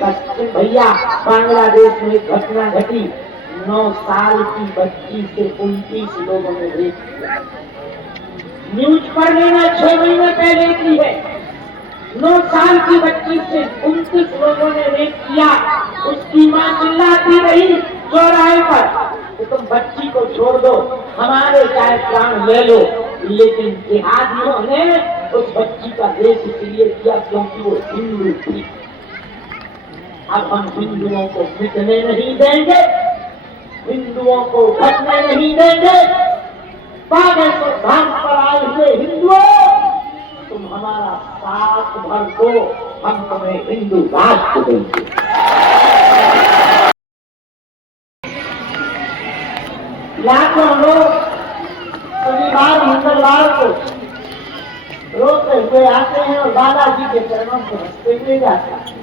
भैया बांग्लादेश में एक घटना घटी, 9 साल की बच्ची से 29 लोगों ने रेप किया। न्यूज पर लेना 6 महीने पहले की है। 9 साल की बच्ची से 29 लोगों ने रेप किया। उसकी मां चिल्लाती रही चौराहे पर कि तुम बच्ची को छोड़ दो, हमारे चाहे प्राण ले लो, लेकिन जिहादियों ने उस बच्ची का रेप इसलिए किया क्योंकि वो हिंदू थी। अब हम हिंदुओं को मिटने नहीं देंगे, हिंदुओं को घटने नहीं देंगे। बागेश्वर धाम पर आए हुए हिंदुओं, तुम हमारा साथ भर दो, हम तुम्हें हिंदू राष्ट्र देंगे। लाखों लोग शनिवार मंगलवार को रोते हुए आते हैं और बालाजी के चरणों को हंसते हुए जाते हैं।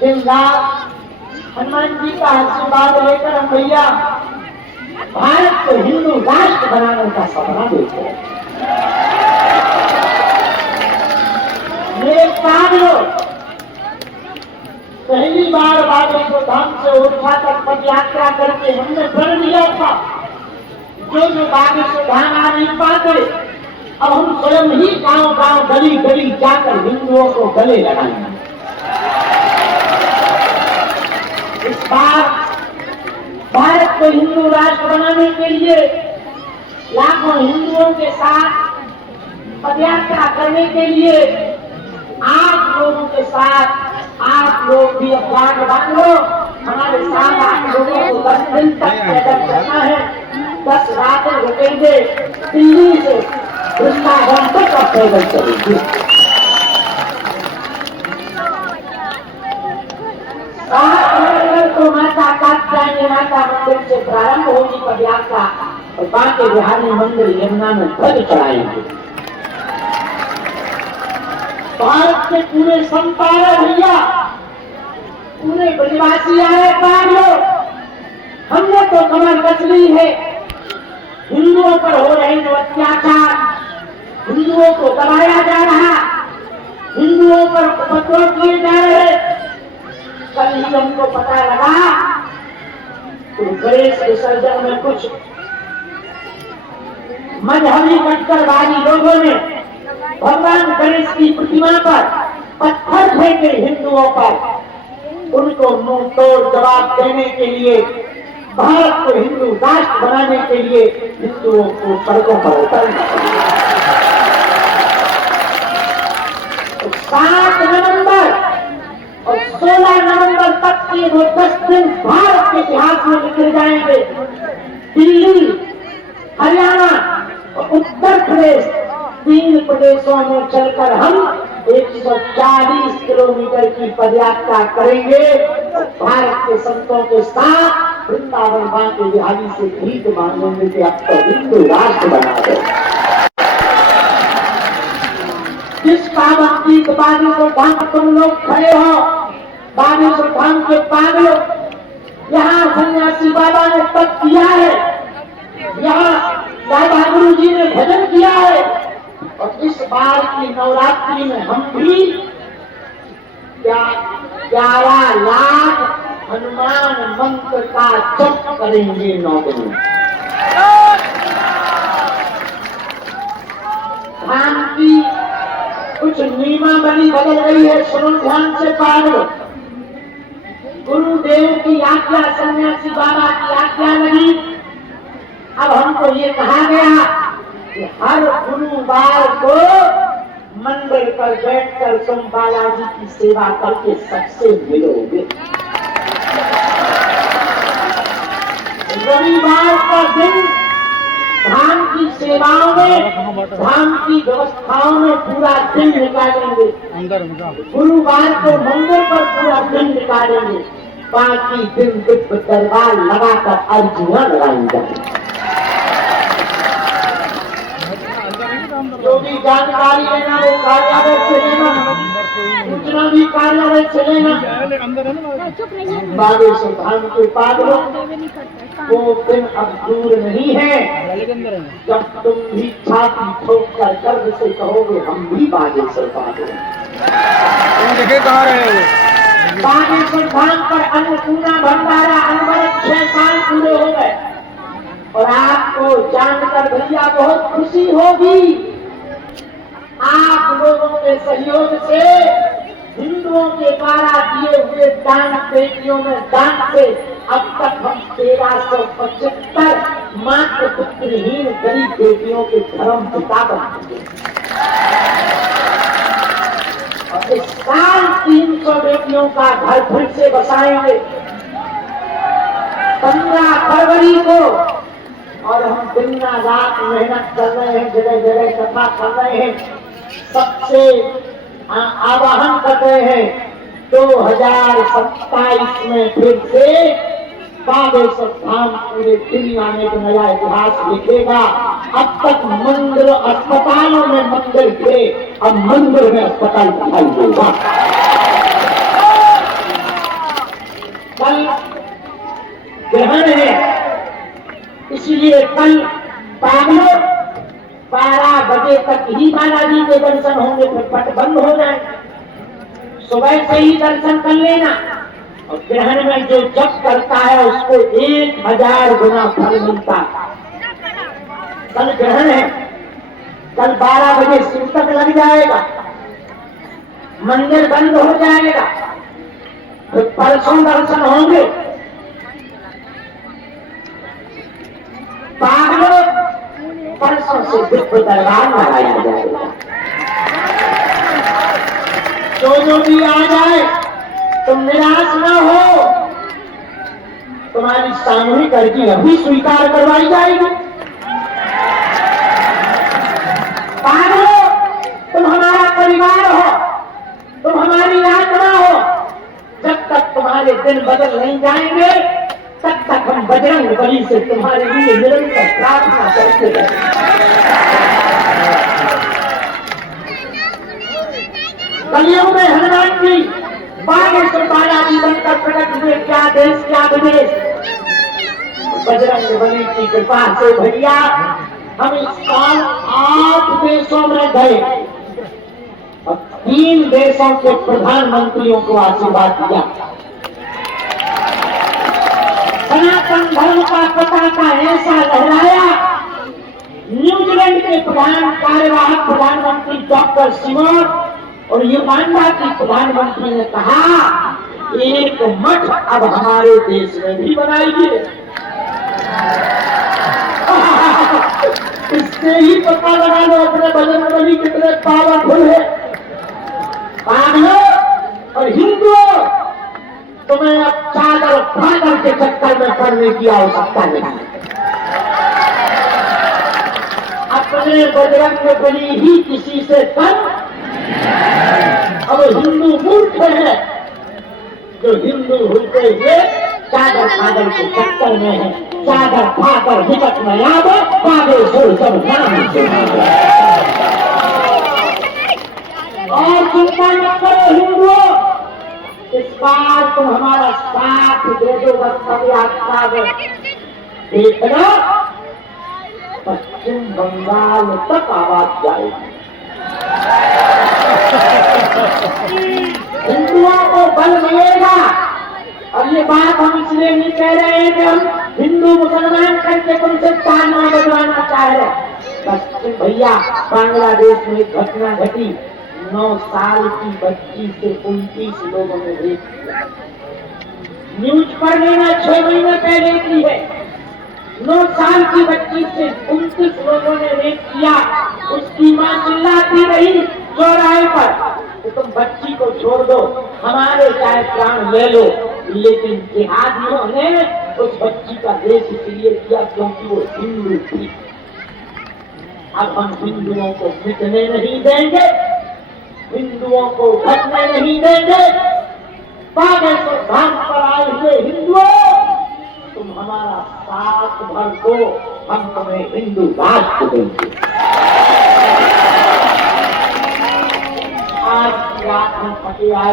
दिन रात हनुमान जी का आशीर्वाद लेकर हम भैया भारत को हिंदू राष्ट्र बनाने का सपना देखते हैं। मेरे साथियों, पहली बार बागेश्वर धाम से ओरछा तक पद यात्रा करके हमने प्रण लिया था, जो बागेश्वर धाम आ नहीं पाते, अब हम स्वयं ही गांव गांव गली गली जाकर हिंदुओं को गले लगाएंगे। इस बार भारत को हिंदू राष्ट्र बनाने के लिए लाखों हिंदुओं के साथ पदयात्रा करने के लिए आप लोगों के साथ आप लोग भी अभियान बांध लो। हमारे साथ आप लोगों को 10 दिन तक पैदल चलना है, 10 रातें रुकेंगे, दिल्ली से वृंदावन तक आप पैदल चलेंगे। तो माता कात्यायनी माता मंदिर से प्रारंभ होगी पदयात्रा और बांके बिहारी मंदिर यमुना में ध्वज चढ़ाएंगे। भारत के पूरे संत आए भैया, पूरे ब्रजवासी आए पागलों, हमने तो कमर कस ली है। हिंदुओं पर हो रहे जो अत्याचार, हिंदुओं को दबाया जा रहा, हिंदुओं पर उपद्रव किए जा रहे, कल ही हमको पता लगा तो गणेश विसर्जन में कुछ मजहबी कट्टरवादी लोगों ने भगवान गणेश की प्रतिमा पर पत्थर फेंके हिंदुओं पर। उनको मुंह तोड़ जवाब देने के लिए, भारत को हिंदू राष्ट्र बनाने के लिए हिंदुओं को सड़कों पर उतरना चाहिए। 7 नवंबर और 16 नवंबर तक के वो 10 दिन भारत के इतिहास में निकल जाएंगे। दिल्ली, हरियाणा और उत्तर प्रदेश, 3 प्रदेशों में चलकर हम 140 किलोमीटर की पदयात्रा करेंगे और भारत के संतों के साथ वृंदावन बांके बिहारी से भीख मांगेंगे कि अब तो हिंदू राष्ट्र बना दो। जिस पावन की बागेश्वर धाम तुम लोग खड़े हो, बागेश्वर धाम के पागलों, यहाँ सन्यासी बाबा ने तप किया है, यहाँ दादा गुरु जी ने भजन किया है और इस बार की नवरात्रि में हम भी 11 लाख हनुमान मंत्र का जप करेंगे 9 दिन में। धाम की कुछ नियमावली बदल रही है, सुनो ध्यान से पागल। गुरुदेव की आज्ञा, सन्यासी बाबा की आज्ञा लगी। अब हमको ये कहा गया कि हर गुरुवार को मंदिर पर बैठकर तुम बालाजी की सेवा करके सबसे मिलोगे। रविवार का दिन धाम की सेवाओं में, धाम की व्यवस्थाओं में पूरा दिन निकालेंगे। गुरुवार को मंदिर पर पूरा दिन निकालेंगे, बाकी दिन दिव्य दरबार लगाकर अर्जुना लगाएंगे। जो भी जानकारी लेना वो कार्यालय से लेना, सूचना भी कार्यालय से लेना। बागेश्वर धाम के पागलों, वो दिन अब दूर नहीं है जब तुम भी छाती ठोक कर गर्व से कहोगे हम भी बागेश्वर पागल। देखे कहाँ रहे हो? बागेश्वर धाम पर अन्नपूर्णा भंडारा अनवरत 6 साल पूरे हो गए और आपको जानकर भैया बहुत खुशी होगी। आप लोगों के सहयोग से हिंदुओं के द्वारा दिए हुए दान पेटियों में दान से अब तक हम 1375 मात्र पुत्रहीन गरीब बेटियों के धर्म पिता बन चुके और इस साल 300 बेटियों का घर फिर से बसाएंगे 15 फरवरी को। और हम दिन रात मेहनत कर रहे हैं, जगह जगह कथा कर रहे हैं, सबसे आवाहन कर रहे हैं 2027 में फिर से बागेश्वर धाम पूरे दुनिया में एक नया इतिहास लिखेगा। अब तक मंदिर अस्पतालों में मंदिर थे, अब मंदिर में अस्पताल दिखाई देगा। कल ग्रहण है, इसलिए कल पागलों 12 बजे तक ही बालाजी के दर्शन होंगे, फिर पट बंद हो जाए। सुबह से ही दर्शन कर लेना और ग्रहण में जो जप करता है उसको 1000 गुना फल मिलता है। कल ग्रहण है, कल 12 बजे शिव तक लग जाएगा, मंदिर बंद हो जाएगा, फिर परसों दर्शन होंगे। पागलों परसों से दिव्य दरबार लगाया जाएगा। जो भी आ जाए तुम निराश न हो, तुम्हारी सामूहिक अर्जी अभी स्वीकार करवाई जाएगी। पागलों तुम हमारा परिवार हो, तुम हमारी आत्मा हो। जब तक तुम्हारे दिन बदल नहीं जाएंगे तब तक हम बजरंग बली से तुम्हारे लिए निरंतर प्रार्थना करते रहेंगे। कलियुग में हनुमान जी बागेश्वर बालाजी बनकर प्रकट हुए, क्या देश क्या विदेश। बजरंग बली की कृपा से भैया हम इस साल 8 देशों में गए और 3 देशों के प्रधानमंत्रियों को आशीर्वाद दिया। सनातन धर्म का पताका ऐसा लहराया, न्यूजीलैंड के प्रधान कार्यवाहक प्रधानमंत्री डॉक्टर सिमोन और युगांडा की प्रधानमंत्री ने कहा एक मठ अब हमारे देश में भी बनाइए। इससे ही पता लगा लो अपने बजरंगबली कितने पावरफुल है। पागलों और हिंदुओं, तुम्हें अब चादर फादर के चक्कर में पड़ने की आवश्यकता नहीं। अपने बजरंगबली ही किसी से कम। अब हिंदू मूर्ख है जो हिंदू होते हुए चादर फादर के चक्कर में है। चादर फादर हिकत में याद बागेश्वर सब नाम से। और चिंता मत करो हिंदुओं, इस बार तुम हमारा साथ दे दो, बस सब यात्रा में देखना पश्चिम बंगाल तक आवाज जाएगी। हिंदुओं को बल मिलेगा। और ये बात हम इसलिए नहीं कह रहे हैं कि हम हिंदू मुसलमान करके तुमसे ताना बजवाना चाह रहे। बस भैया बांग्लादेश में एक घटना घटी, 9 साल की बच्ची से 29 लोगों ने रेप किया। न्यूज पर लेना 6 महीने पहले की है। 9 साल की बच्ची से 29 लोगों ने रेप किया। उसकी मां चिल्लाती रही चौराहे पर तो तुम बच्ची को छोड़ दो, हमारे चाहे प्राण ले लो। लेकिन जिहादियों ने उस बच्ची का रेप इसलिए किया क्योंकि वो हिंदू थी। अब हम हिंदुओं को मिटने नहीं देंगे, हिंदुओं को घटने नहीं देंगे। बागेश्वर धाम पर आए हुए हिंदुओं, तुम हमारा साथ भर दो, हम तुम्हें हिंदू राष्ट्र देंगे। आज रात हम पटियाला